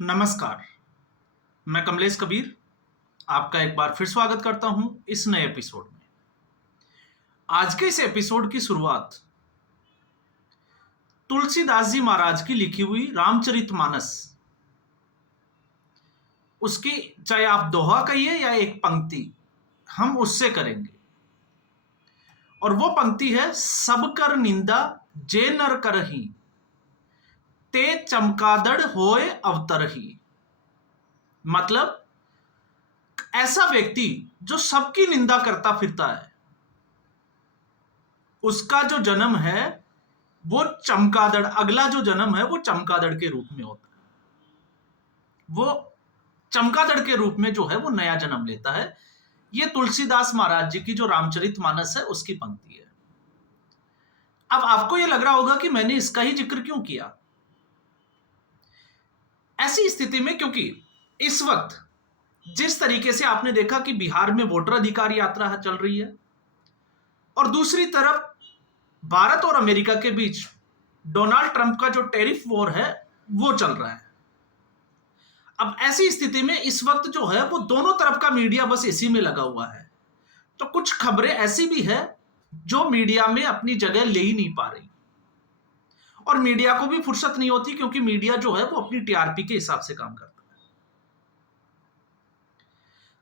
नमस्कार, मैं कमलेश कबीर आपका एक बार फिर स्वागत करता हूं इस नए एपिसोड में। आज के इस एपिसोड की शुरुआत तुलसीदास जी महाराज की लिखी हुई रामचरितमानस, उसकी चाहे आप दोहा कहिए या एक पंक्ति, हम उससे करेंगे। और वो पंक्ति है, सब कर निंदा जे नर करही, ते चमकादड़ होए अवतरही। मतलब ऐसा व्यक्ति जो सबकी निंदा करता फिरता है, उसका जो जन्म है वो चमगादड़, अगला जो जन्म है वो चमगादड़ के रूप में होता है। वो चमगादड़ के रूप में जो है वो नया जन्म लेता है। ये तुलसीदास महाराज जी की जो रामचरितमानस है उसकी पंक्ति है। अब आपको ये लग रहा होगा कि मैंने इसका ही जिक्र क्यों किया। ऐसी स्थिति में क्योंकि इस वक्त जिस तरीके से आपने देखा कि बिहार में वोटर अधिकार यात्रा चल रही है और दूसरी तरफ भारत और अमेरिका के बीच डोनाल्ड ट्रंप का जो टैरिफ वॉर है वो चल रहा है। अब ऐसी स्थिति में इस वक्त जो है वो दोनों तरफ का मीडिया बस इसी में लगा हुआ है। तो कुछ खबरें ऐसी भी है जो मीडिया में अपनी जगह ले ही नहीं पा रही और मीडिया को भी फुर्सत नहीं होती, क्योंकि मीडिया जो है वो अपनी टीआरपी के हिसाब से काम करता है।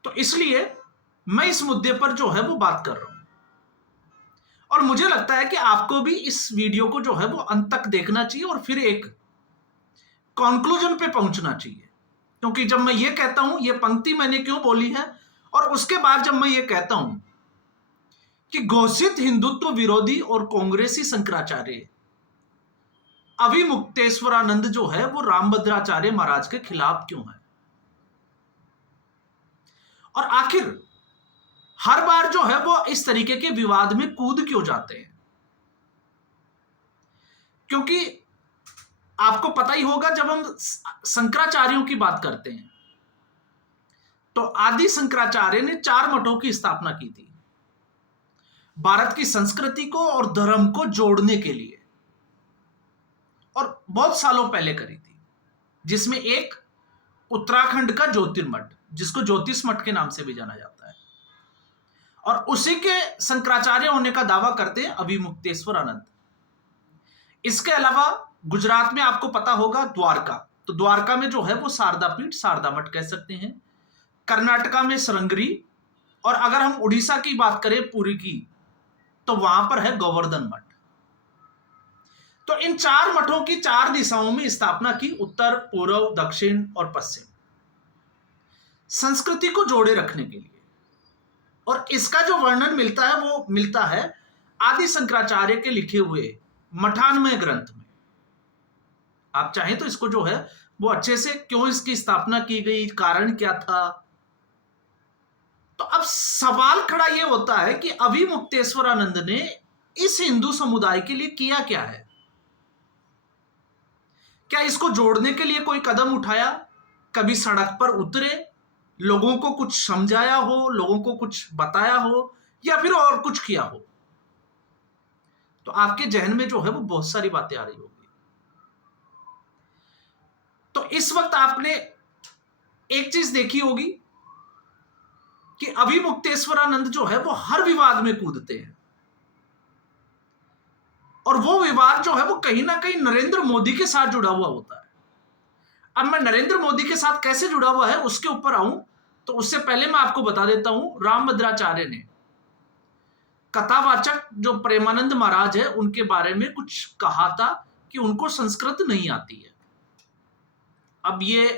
तो इसलिए मैं इस मुद्दे पर जो है वो बात कर रहा हूं और मुझे लगता है कि आपको भी इस वीडियो को जो है वो अंत तक देखना चाहिए और फिर एक कंक्लूजन पे पहुंचना चाहिए। क्योंकि जब मैं ये कहता हूं ये पंक्ति मैंने क्यों बोली है, और उसके बाद जब मैं ये कहता हूं कि घोषित हिंदुत्व विरोधी और कांग्रेसी शंकराचार्य अभिमुक्तेश्वरानंद जो है वो रामभद्राचार्य महाराज के खिलाफ क्यों है, और आखिर हर बार जो है वो इस तरीके के विवाद में कूद क्यों जाते हैं। क्योंकि आपको पता ही होगा, जब हम शंकराचार्यों की बात करते हैं तो आदि शंकराचार्य ने 4 मठों की स्थापना की थी भारत की संस्कृति को और धर्म को जोड़ने के लिए, और बहुत सालों पहले करी थी, जिसमें एक उत्तराखंड का ज्योतिर्मठ, जिसको ज्योतिष मठ के नाम से भी जाना जाता है, और उसी के शंकराचार्य होने का दावा करते हैं अभिमुक्तेश्वरानंद। इसके अलावा गुजरात में आपको पता होगा द्वारका, तो द्वारका में जो है वो शारदा पीठ, शारदा मठ कह सकते हैं। कर्नाटका में श्रृंगेरी, और अगर हम उड़ीसा की बात करें पुरी की, तो वहां पर है गोवर्धन मठ। तो इन 4 मठों की 4 दिशाओं में स्थापना की, उत्तर, पूर्व, दक्षिण और पश्चिम, संस्कृति को जोड़े रखने के लिए। और इसका जो वर्णन मिलता है वो मिलता है आदि शंकराचार्य के लिखे हुए 98 ग्रंथ में। आप चाहें तो इसको जो है वो अच्छे से, क्यों इसकी स्थापना की गई, कारण क्या था। तो अब सवाल खड़ा यह होता है कि अभिमुक्तेश्वरानंद ने इस हिंदू समुदाय के लिए किया क्या है। क्या इसको जोड़ने के लिए कोई कदम उठाया, कभी सड़क पर उतरे, लोगों को कुछ समझाया हो, लोगों को कुछ बताया हो, या फिर और कुछ किया हो। तो आपके जहन में जो है वो बहुत सारी बातें आ रही होगी। तो इस वक्त आपने एक चीज देखी होगी कि अभिमुक्तेश्वरानंद जो है वो हर विवाद में कूदते हैं, और वो विवाद जो है वो कहीं ना कहीं नरेंद्र मोदी के साथ जुड़ा हुआ होता है। अब मैं नरेंद्र मोदी के साथ कैसे जुड़ा हुआ है उसके ऊपर आऊं, तो उससे पहले मैं आपको बता देता हूं, रामभद्राचार्य ने कथावाचक जो प्रेमानंद महाराज है उनके बारे में कुछ कहा था कि उनको संस्कृत नहीं आती है। अब ये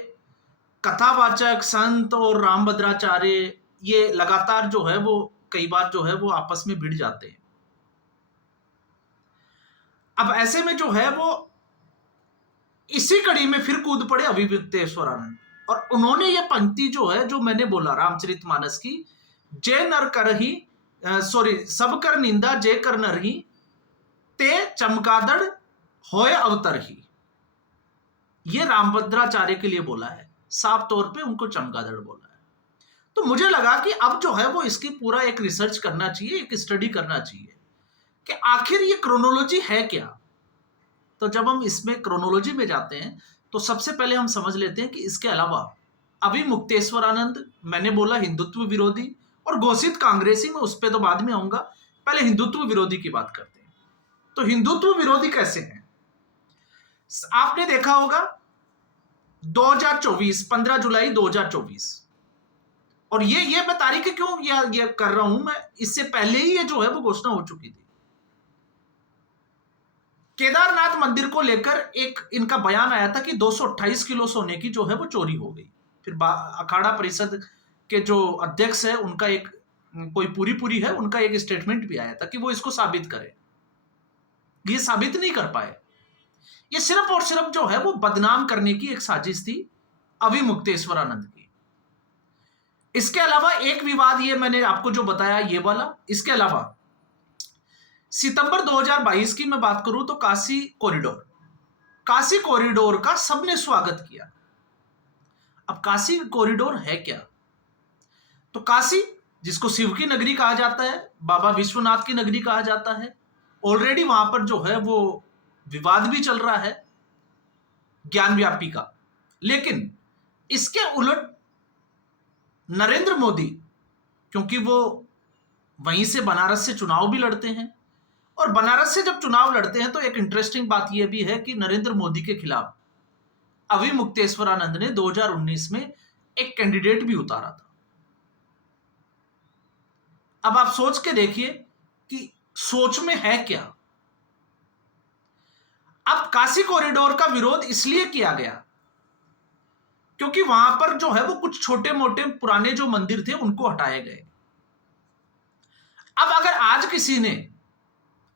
कथावाचक संत और रामभद्राचार्य ये लगातार जो है वो कई बार जो है वो आपस में भिड़ जाते हैं। अब ऐसे में जो है वो इसी कड़ी में फिर कूद पड़े अभिमुक्तेश्वरानंद, और उन्होंने ये पंक्ति जो है, जो मैंने बोला रामचरितमानस की, जे नर करही, सब कर निंदा जे कर नरही, ते चमगादड़ होय अवतरही, ये रामभद्राचार्य के लिए बोला है। साफ तौर पे उनको चमगादड़ बोला है। तो मुझे लगा कि अब जो है वो इसकी पूरा एक रिसर्च करना चाहिए, एक स्टडी करना चाहिए कि आखिर ये क्रोनोलॉजी है क्या। तो जब हम इसमें क्रोनोलॉजी में जाते हैं तो सबसे पहले हम समझ लेते हैं कि इसके अलावा अभी मुक्तेश्वरानंद, मैंने बोला हिंदुत्व विरोधी और घोषित कांग्रेसी, में उस पर तो बाद में आऊंगा, पहले हिंदुत्व विरोधी की बात करते हैं। तो हिंदुत्व विरोधी कैसे हैं? आपने देखा होगा 2024, 15 जुलाई 2024, और ये मैं तारीख क्यों ये कर रहा हूं, मैं इससे पहले ही ये जो है वो घोषणा हो चुकी थी। केदारनाथ मंदिर को लेकर एक इनका बयान आया था कि 228 किलो सोने की जो है वो चोरी हो गई। फिर अखाड़ा परिषद के जो अध्यक्ष है उनका एक कोई पूरी है, उनका एक स्टेटमेंट भी आया था कि वो इसको साबित करे। ये साबित नहीं कर पाए। ये सिर्फ और सिर्फ जो है वो बदनाम करने की एक साजिश थी अभी मुक्तेश्वरानंद की। इसके अलावा एक विवाद ये मैंने आपको जो बताया ये वाला, इसके अलावा सितंबर 2022 की मैं बात करूं तो काशी कॉरिडोर का सबने स्वागत किया। अब काशी कॉरिडोर है क्या? तो काशी, जिसको शिव की नगरी कहा जाता है, बाबा विश्वनाथ की नगरी कहा जाता है, ऑलरेडी वहां पर जो है वो विवाद भी चल रहा है ज्ञान व्यापी का। लेकिन इसके उलट नरेंद्र मोदी, क्योंकि वो वहीं से बनारस से चुनाव भी लड़ते हैं, और बनारस से जब चुनाव लड़ते हैं तो एक इंटरेस्टिंग बात यह भी है कि नरेंद्र मोदी के खिलाफ अभी मुक्तेश्वरानंद ने 2019 में एक कैंडिडेट भी उतारा था। अब आप सोच के देखिए कि सोच में है क्या। अब काशी कॉरिडोर का विरोध इसलिए किया गया क्योंकि वहां पर जो है वो कुछ छोटे मोटे पुराने जो मंदिर थे उनको हटाए गए। अब अगर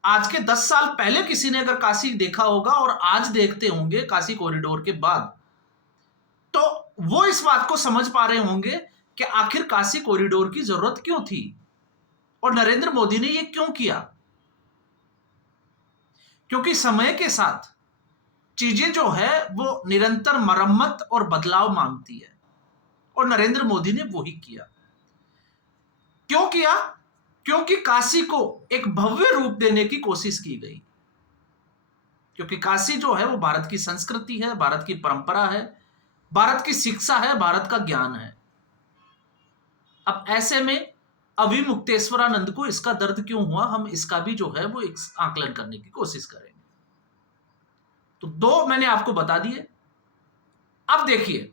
आज के 10 साल पहले किसी ने अगर काशी देखा होगा और आज देखते होंगे काशी कॉरिडोर के बाद, तो वो इस बात को समझ पा रहे होंगे कि आखिर काशी कॉरिडोर की जरूरत क्यों थी और नरेंद्र मोदी ने ये क्यों किया। क्योंकि समय के साथ चीजें जो है वो निरंतर मरम्मत और बदलाव मांगती है, और नरेंद्र मोदी ने वही किया। क्यों किया? क्योंकि काशी को एक भव्य रूप देने की कोशिश की गई। क्योंकि काशी जो है वो भारत की संस्कृति है, भारत की परंपरा है, भारत की शिक्षा है, भारत का ज्ञान है। अब ऐसे में अभी मुक्तेश्वरानंद को इसका दर्द क्यों हुआ, हम इसका भी जो है वो एक आकलन करने की कोशिश करेंगे। तो 2 मैंने आपको बता दिए। अब देखिए,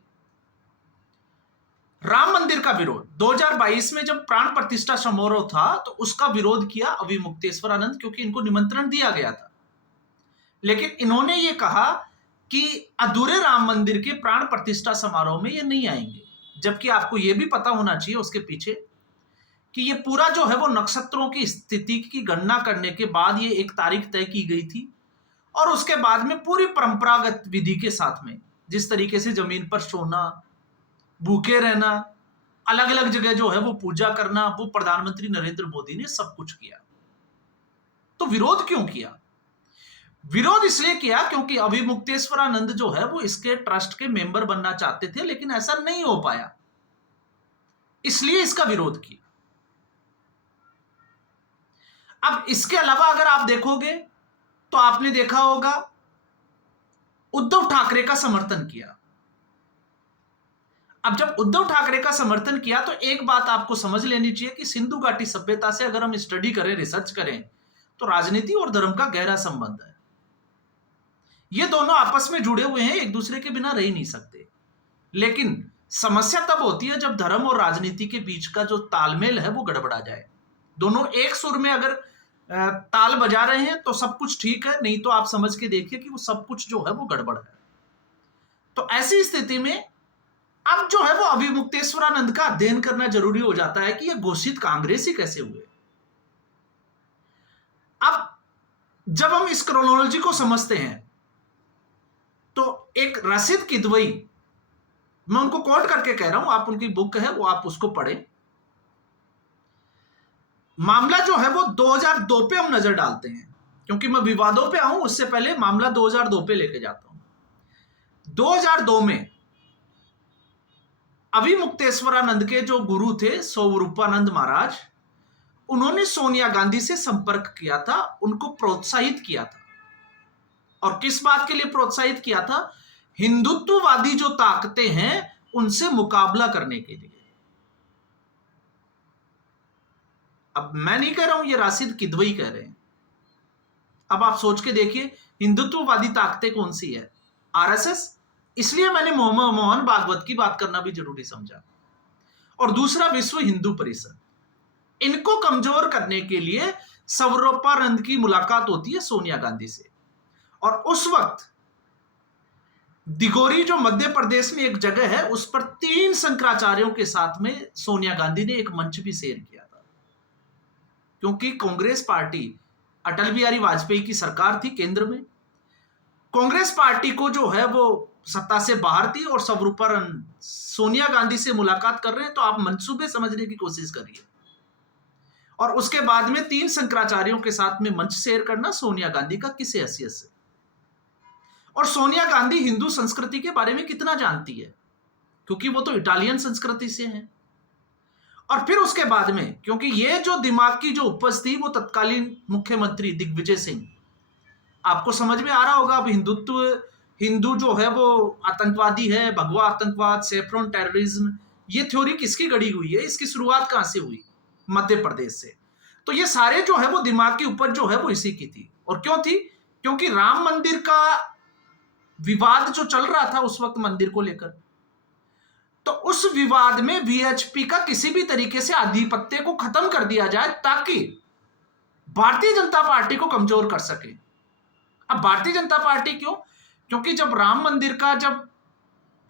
राम मंदिर का विरोध 2022 में जब प्राण प्रतिष्ठा समारोह था तो उसका विरोध किया अभी मुक्तेश्वरानंद, क्योंकि इनको निमंत्रण दिया गया था। लेकिन इन्होंने ये कहा कि अधूरे राम मंदिर के प्राण प्रतिष्ठा समारोह में ये नहीं आएंगे, जबकि आपको ये भी पता होना चाहिए उसके पीछे कि ये पूरा जो है वो नक्षत्रों की स्थिति की गणना करने के बाद ये एक तारीख तय की गई थी, और उसके बाद में पूरी परंपरागत विधि के साथ में, जिस तरीके से जमीन पर सोना, भूखे रहना, अलग अलग जगह जो है वो पूजा करना, वो प्रधानमंत्री नरेंद्र मोदी ने सब कुछ किया। तो विरोध क्यों किया? विरोध इसलिए किया क्योंकि अभी मुक्तेश्वरानंद जो है वो इसके ट्रस्ट के मेंबर बनना चाहते थे, लेकिन ऐसा नहीं हो पाया, इसलिए इसका विरोध किया। अब इसके अलावा अगर आप देखोगे तो आपने देखा होगा उद्धव ठाकरे का समर्थन किया। अब जब उद्धव ठाकरे का समर्थन किया तो एक बात आपको समझ लेनी चाहिए कि सिंधु घाटी सभ्यता से अगर हम स्टडी करें, रिसर्च करें, तो राजनीति और धर्म का गहरा संबंध है। ये दोनों आपस में जुड़े हुए हैं, एक दूसरे के बिना रह ही नहीं सकते। लेकिन समस्या तब होती है जब धर्म और राजनीति के बीच का जो तालमेल है वो गड़बड़ा जाए। दोनों एक सुर में अगर ताल बजा रहे हैं तो सब कुछ ठीक है, नहीं तो आप समझ के देखिए कि वो सब कुछ जो है वो गड़बड़ है। तो ऐसी स्थिति में अब जो है वो अभी मुक्तेश्वरानंद का अध्ययन करना जरूरी हो जाता है कि ये घोषित कांग्रेसी कैसे हुए। अब जब हम इस क्रोनोलॉजी को समझते हैं तो एक रशीद किदवई, मैं उनको कोट करके कह रहा हूं, आप उनकी बुक है वो आप उसको पढ़ें। मामला जो है वो 2002 पे हम नजर डालते हैं, क्योंकि मैं विवादों पे आऊं उससे पहले मामला 2002 पे लेके जाता हूं। 2002 में अभी मुक्तेश्वरानंद के जो गुरु थे स्वरूपानंद महाराज, उन्होंने सोनिया गांधी से संपर्क किया था, उनको प्रोत्साहित किया था। और किस बात के लिए प्रोत्साहित किया था हिंदुत्ववादी जो ताकतें हैं उनसे मुकाबला करने के लिए। अब मैं नहीं कह रहा हूं, ये राशिद किदवई कह रहे हैं। अब आप सोच के देखिए, हिंदुत्ववादी ताकतें कौन सी है? आरएसएस। इसलिए मैंने मोहन भागवत की बात करना भी जरूरी समझा। और दूसरा, विश्व हिंदू परिषद। इनको कमजोर करने के लिए सर्वरूपानंद की मुलाकात होती है सोनिया गांधी से। और उस वक्त दिगोरी जो मध्य प्रदेश में एक जगह है, उस पर 3 शंकराचार्यों के साथ में सोनिया गांधी ने एक मंच भी शेयर किया था। क्योंकि कांग्रेस पार्टी, अटल बिहारी वाजपेयी की सरकार थी केंद्र में, कांग्रेस पार्टी को जो है वो सत्ता से बाहर थी, और सर्वरूपानंद सोनिया गांधी से मुलाकात कर रहे हैं। तो आप मंसूबे समझने की कोशिश करिए। और उसके बाद में 3 शंकराचार्यों के साथ में मंच शेयर करना सोनिया गांधी का किस हैसियत से? और सोनिया गांधी हिंदू संस्कृति के बारे में कितना जानती है, क्योंकि वो तो इटालियन संस्कृति से हैं। और फिर उसके बाद में, क्योंकि ये जो दिमाग की जो उपज थी वो तत्कालीन मुख्यमंत्री दिग्विजय सिंह, आपको समझ में आ रहा होगा। अब हिंदू जो है वो आतंकवादी है, भगवा आतंकवाद, सेफ्रॉन टेररिज्म, ये थ्योरी किसकी गढ़ी हुई है? इसकी शुरुआत कहां से हुई? मध्य प्रदेश से। तो ये सारे जो है वो दिमाग की उपज जो है वो इसी की थी। और क्यों थी? क्योंकि राम मंदिर का विवाद जो चल रहा था उस वक्त मंदिर को लेकर, तो उस विवाद में वीएचपी का किसी भी तरीके से आधिपत्य को खत्म कर दिया जाए, ताकि भारतीय जनता पार्टी को कमजोर कर सके। अब भारतीय जनता पार्टी क्यों? क्योंकि जब राम मंदिर का, जब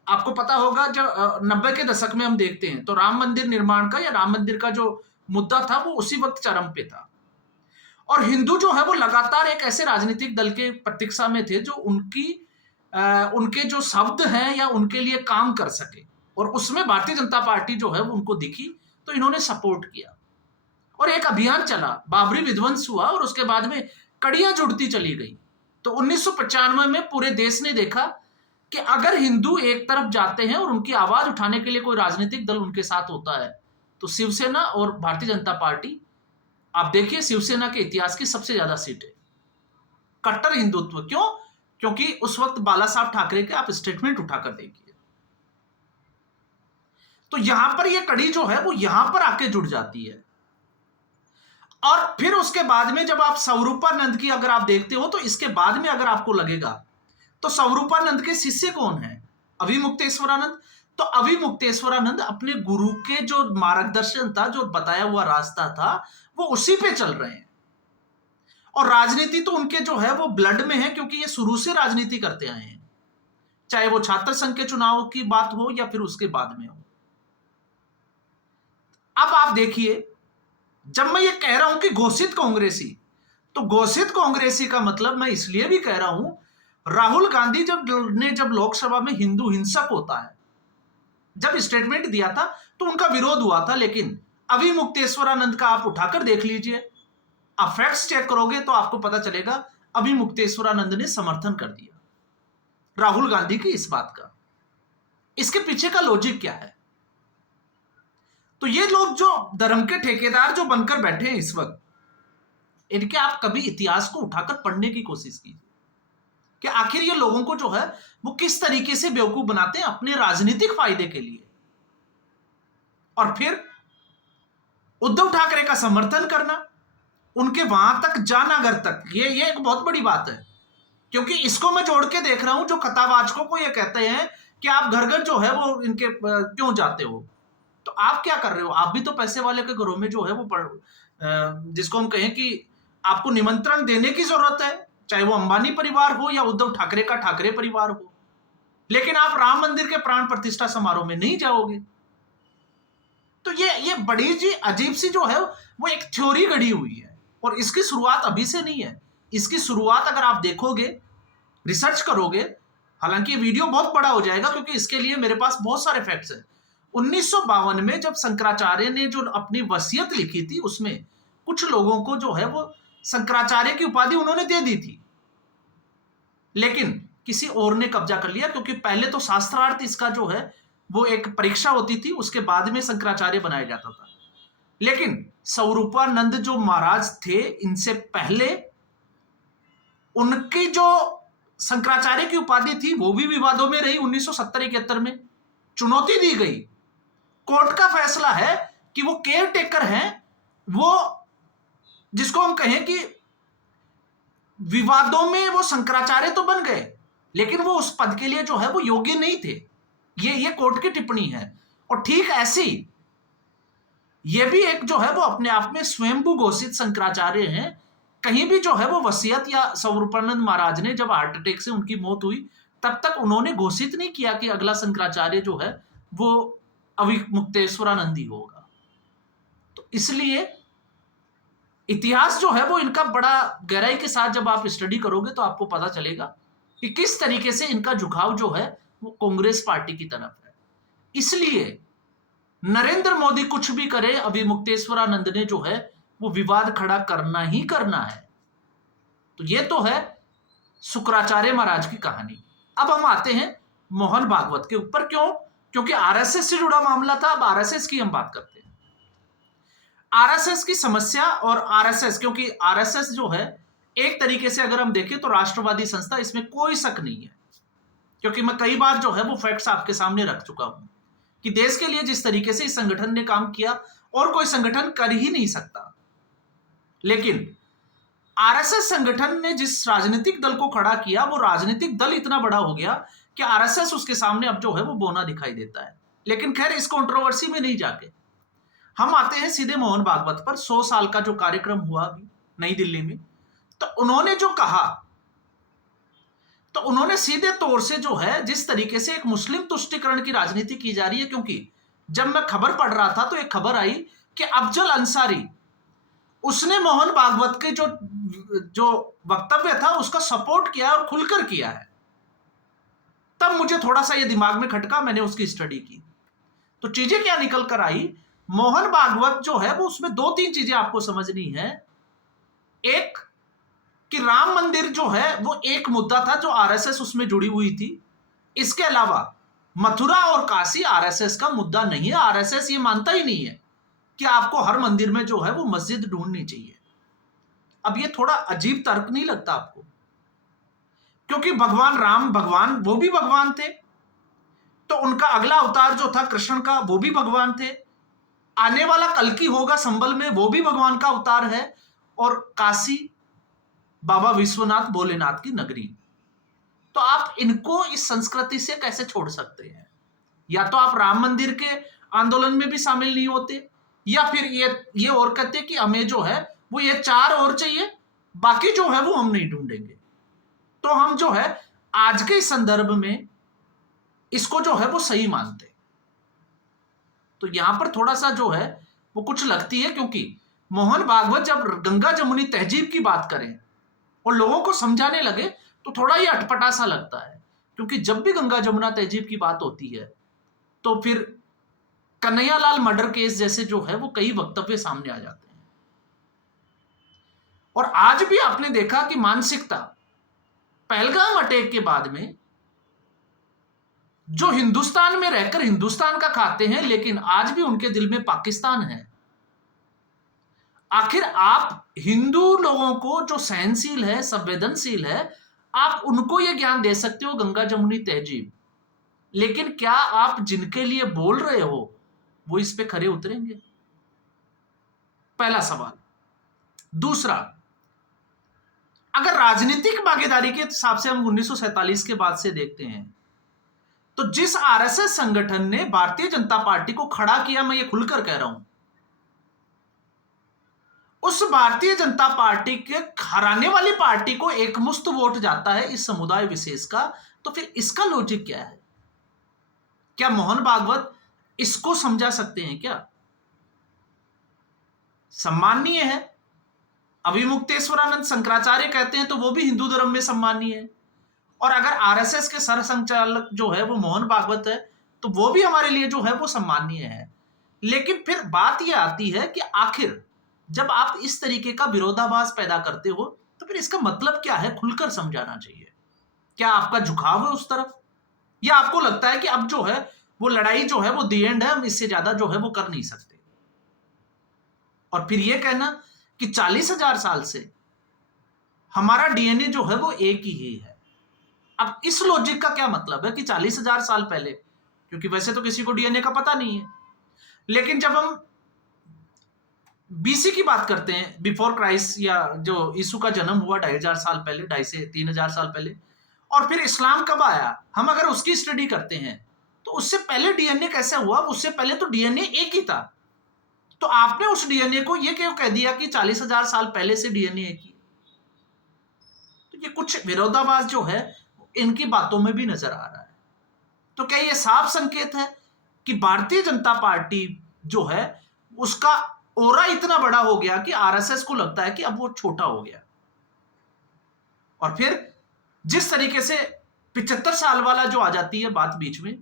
आपको पता होगा, जब 90 के दशक में हम देखते हैं, तो राम मंदिर निर्माण का या राम मंदिर का जो मुद्दा था वो उसी वक्त चरम पे था। और हिंदू जो है वो लगातार एक ऐसे राजनीतिक दल के प्रतीक्षा में थे जो उनके जो शब्द हैं या उनके लिए काम कर सके। और उसमें भारतीय जनता पार्टी जो है वो उनको दिखी, तो इन्होंने सपोर्ट किया और एक अभियान चला, बाबरी विध्वंस हुआ और उसके बाद में कड़ियां जुड़ती चली गई। तो 1995 में पूरे देश ने देखा कि अगर हिंदू एक तरफ जाते हैं और उनकी आवाज उठाने के लिए कोई राजनीतिक दल उनके साथ होता है, तो शिवसेना और भारतीय जनता पार्टी, आप देखिए शिवसेना के इतिहास की सबसे ज्यादा सीटें, कट्टर हिंदुत्व। क्यों? क्योंकि उस वक्त बाला साहब ठाकरे के आप स्टेटमेंट उठाकर देखिए, तो यहां पर यह कड़ी जो है वो यहां पर आके जुड़ जाती है। और फिर उसके बाद में जब आप स्वरूपानंद की अगर आप देखते हो, तो इसके बाद में अगर आपको लगेगा तो स्वरूपानंद के शिष्य कौन है? अभिमुक्तेश्वरानंद। तो अभिमुक्तेश्वरानंद अपने गुरु के जो मार्गदर्शन था, जो बताया हुआ रास्ता था, वो उसी पे चल रहे हैं। और राजनीति तो उनके जो है वो ब्लड में है, क्योंकि ये शुरू से राजनीति करते आए हैं, चाहे वो छात्र संघ के चुनाव की बात हो या फिर उसके बाद में हो। अब आप देखिए, जब मैं ये कह रहा हूं कि घोषित कांग्रेसी, तो घोषित कांग्रेसी का मतलब मैं इसलिए भी कह रहा हूं, राहुल गांधी जब लोकसभा में हिंदू हिंसक होता है, जब स्टेटमेंट दिया था तो उनका विरोध हुआ था। लेकिन अभिमुक्तेश्वरानंद का आप उठाकर देख लीजिए, आप फैक्ट्स चेक करोगे तो आपको पता चलेगा अभिमुक्तेश्वरानंद ने समर्थन कर दिया राहुल गांधी की इस बात का। इसके पीछे का लॉजिक क्या है? तो ये लोग जो धर्म के ठेकेदार जो बनकर बैठे हैं इस वक्त, इनके आप कभी इतिहास को उठाकर पढ़ने की कोशिश कीजिए कि आखिर ये लोगों को जो है वो किस तरीके से बेवकूफ बनाते हैं अपने राजनीतिक फायदे के लिए। और फिर उद्धव ठाकरे का समर्थन करना, उनके वहां तक जाना, घर तक, ये एक बहुत बड़ी बात है। क्योंकि इसको मैं जोड़ के देख रहा हूं, जो कथावाचकों को ये कहते हैं कि आप घर घर जो है वो इनके क्यों जाते हो, तो आप क्या कर रहे हो? आप भी तो पैसे वाले के घरों में जो है वो जिसको हम कहें कि आपको निमंत्रण देने की जरूरत है, चाहे वो अंबानी परिवार हो या उद्धव ठाकरे का ठाकरे परिवार हो, लेकिन आप राम मंदिर के प्राण प्रतिष्ठा समारोह में नहीं जाओगे। तो ये बड़ी जी अजीब सी जो है वो एक थ्योरी गढ़ी हुई है, और इसकी शुरुआत अभी से नहीं है। इसकी शुरुआत अगर आप देखोगे, रिसर्च करोगे, हालांकि ये वीडियो बहुत बड़ा हो जाएगा क्योंकि इसके लिए मेरे पास बहुत सारे फैक्ट्स हैं। 1952 में जब शंकराचार्य ने जो अपनी वसीयत लिखी थी, उसमें कुछ लोगों को जो है वो शंकराचार्य की उपाधि उन्होंने दे दी थी, लेकिन किसी और ने कब्जा कर लिया। क्योंकि पहले तो शास्त्रार्थ इसका जो है वो एक परीक्षा होती थी, उसके बाद में शंकराचार्य बनाया जाता था। लेकिन स्वरूपानंद जो महाराज थे, इनसे पहले उनकी जो शंकराचार्य की उपाधि थी वो भी विवादों में रही 1970-71 में, चुनौती दी गई। कोर्ट का फैसला है कि वो केयर टेकर हैं, वो जिसको हम कहें कि विवादों में वो शंकराचार्य तो बन गए लेकिन वो उस पद के लिए जो है वो योग्य नहीं थे। ये कोर्ट की टिप्पणी है। और ठीक ऐसी ये भी एक जो है वो अपने आप में स्वयंभू घोषित शंकराचार्य हैं। कहीं भी जो है वो वसीयत या स्वरूपानंद महाराज ने जब हार्ट अटैक से उनकी मौत हुई तब तक उन्होंने घोषित नहीं किया कि अगला शंकराचार्य जो है वो अविमुक्तेश्वरानंद ही होगा। तो इसलिए इतिहास जो है वो इनका बड़ा गहराई के साथ जब आप स्टडी करोगे तो आपको पता चलेगा कि किस तरीके से इनका झुकाव जो है वो कांग्रेस पार्टी की तरफ है। इसलिए नरेंद्र मोदी कुछ भी करे, अविमुक्तेश्वरानंद ने जो है वो विवाद खड़ा करना ही करना है। तो ये तो है शुक्राचार्य महाराज की कहानी। अब हम आते हैं मोहन भागवत के ऊपर। क्यों? क्योंकि आरएसएस से जुड़ा मामला था। अब आरएसएस की हम बात करते हैं। आरएसएस की समस्या और आरएसएस, क्योंकि आरएसएस जो है एक तरीके से अगर हम देखें तो राष्ट्रवादी संस्था, इसमें कोई शक नहीं है। क्योंकि मैं कई बार जो है वो फैक्ट्स आपके सामने रख चुका हूं कि देश के लिए जिस तरीके से इस संगठन ने काम किया और कोई संगठन कर ही नहीं सकता। लेकिन आरएसएस संगठन ने जिस राजनीतिक दल को खड़ा किया वो राजनीतिक दल इतना बड़ा हो गया कि आरएसएस उसके सामने अब जो है वो बोना दिखाई देता है। लेकिन खैर इस कंट्रोवर्सी में नहीं जाके हम आते हैं सीधे मोहन भागवत पर। 100 साल का जो कार्यक्रम हुआ अभी नई दिल्ली में, तो उन्होंने जो कहा, तो उन्होंने सीधे तौर से जो है जिस तरीके से एक मुस्लिम तुष्टीकरण की राजनीति की जा रही है, क्योंकि जब मैं खबर पढ़ रहा था तो एक खबर आई कि अफजल अंसारी उसने मोहन भागवत के जो वक्तव्य था उसका सपोर्ट किया और खुलकर किया है। तब मुझे थोड़ा सा ये दिमाग में खटका, मैंने उसकी स्टडी की। तो चीजें क्या निकल कर आई, मोहन भागवत जो है वो उसमें 2-3 चीजें आपको समझनी है। एक कि राम मंदिर जो है वो एक मुद्दा था जो आरएसएस उसमें जुड़ी हुई थी। इसके अलावा मथुरा और काशी आरएसएस का मुद्दा नहीं है। आरएसएस ये मानता ही नहीं है कि आपको हर मंदिर में जो है वो मस्जिद ढूंढनी चाहिए। अब ये थोड़ा अजीब तर्क नहीं लगता आपको? क्योंकि भगवान राम भगवान, वो भी भगवान थे, तो उनका अगला अवतार जो था कृष्ण का, वो भी भगवान थे। आने वाला कल्कि होगा संबल में, वो भी भगवान का अवतार है। और काशी बाबा विश्वनाथ भोलेनाथ की नगरी। तो आप इनको इस संस्कृति से कैसे छोड़ सकते हैं? या तो आप राम मंदिर के आंदोलन में भी शामिल नहीं होते, या फिर ये और कहते कि हमें जो है वो ये 4 और चाहिए, बाकी जो है वो हम नहीं ढूंढेंगे। तो हम जो है आज के संदर्भ में इसको जो है वो सही मानते। तो यहां पर थोड़ा सा जो है वो कुछ लगती है, क्योंकि मोहन भागवत जब गंगा जमुनी तहजीब की बात करें और लोगों को समझाने लगे तो थोड़ा ये अटपटा सा लगता है। क्योंकि जब भी गंगा जमुना तहजीब की बात होती है तो फिर कन्हैयालाल मर्डर केस जैसे जो है वो कई वक्तव्य सामने आ जाते हैं। और आज भी आपने देखा कि मानसिकता पहलगाम अटैक के बाद में जो हिंदुस्तान में रहकर हिंदुस्तान का खाते हैं, लेकिन आज भी उनके दिल में पाकिस्तान है। आखिर आप हिंदू लोगों को जो सहनशील है, संवेदनशील है, आप उनको यह ज्ञान दे सकते हो गंगा जमुनी तहजीब, लेकिन क्या आप जिनके लिए बोल रहे हो वो इस पे खरे उतरेंगे? पहला सवाल। दूसरा, अगर राजनीतिक भागीदारी के हिसाब से हम 1947 के बाद से देखते हैं तो जिस आरएसएस संगठन ने भारतीय जनता पार्टी को खड़ा किया, मैं ये खुलकर कह रहा हूं, उस भारतीय जनता पार्टी के हराने वाली पार्टी को एकमुश्त वोट जाता है इस समुदाय विशेष का, तो फिर इसका लॉजिक क्या है? क्या मोहन भागवत इसको समझा सकते हैं क्या? सम्माननीय है। अविमुक्तेश्वरानंद शंकराचार्य कहते हैं तो वो भी हिंदू धर्म में सम्माननीय है। और अगर आरएसएस के सरसंचालक जो है वो मोहन भागवत है तो वो भी हमारे लिए जो है वो सम्माननीय है। लेकिन फिर बात ये आती है कि आखिर जब आप इस तरीके का विरोधाभास पैदा करते हो तो फिर इसका मतलब क्या है? खुलकर समझाना चाहिए। क्या आपका झुकाव है उस तरफ, या आपको लगता है कि अब जो है वो लड़ाई जो है वो दी एंड है, हम इससे ज्यादा जो है वो कर नहीं सकते? और फिर ये कहना कि 40,000 साल से हमारा डीएनए जो है वो एक ही है। अब इस लॉजिक का क्या मतलब है कि 40,000 साल पहले, क्योंकि वैसे तो किसी को डीएनए का पता नहीं है, लेकिन जब हम बीसी की बात करते हैं, बिफोर क्राइस्ट, या जो यीशु का जन्म हुआ 2,500 साल पहले, 2,500 से 3,000 साल पहले, और फिर इस्लाम कब आया, हम अगर उसकी स्टडी करते हैं तो उससे पहले डीएनए कैसे हुआ? उससे पहले तो डीएनए एक ही था। तो आपने उस डीएनए को ये क्यों कह दिया कि 40,000 साल पहले से डीएनए एक ही? तो ये कुछ विरोधाभास जो है इनकी बातों में भी नजर आ रहा है। तो क्या ये साफ संकेत है कि भारतीय जनता पार्टी जो है उसका ओरा इतना बड़ा हो गया कि आरएसएस को लगता है कि अब वो छोटा हो गया? और फिर जिस तरीके से 75 साल वाला जो आ जाती है बात बीच में,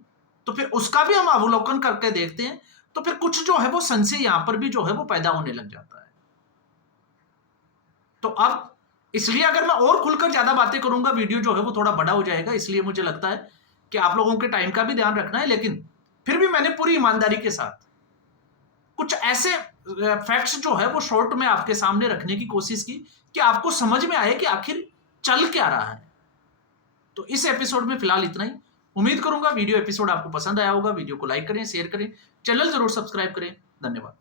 तो फिर उसका भी हम अवलोकन करके देखते हैं, तो फिर कुछ जो है वो संशय यहां पर भी जो है वो पैदा होने लग जाता है। तो अब इसलिए अगर मैं और खुलकर ज्यादा बातें करूंगा, वीडियो जो है वो थोड़ा बड़ा हो जाएगा, इसलिए मुझे लगता है कि आप लोगों के टाइम का भी ध्यान रखना है। लेकिन फिर भी मैंने पूरी ईमानदारी के साथ कुछ ऐसे फैक्ट्स जो है वो शॉर्ट में आपके सामने रखने की कोशिश की कि आपको समझ में आए कि आखिर चल क्या रहा है। तो इस एपिसोड में फिलहाल इतना ही। उम्मीद करूंगा वीडियो एपिसोड आपको पसंद आया होगा। वीडियो को लाइक करें, शेयर करें, चैनल जरूर सब्सक्राइब करें। धन्यवाद।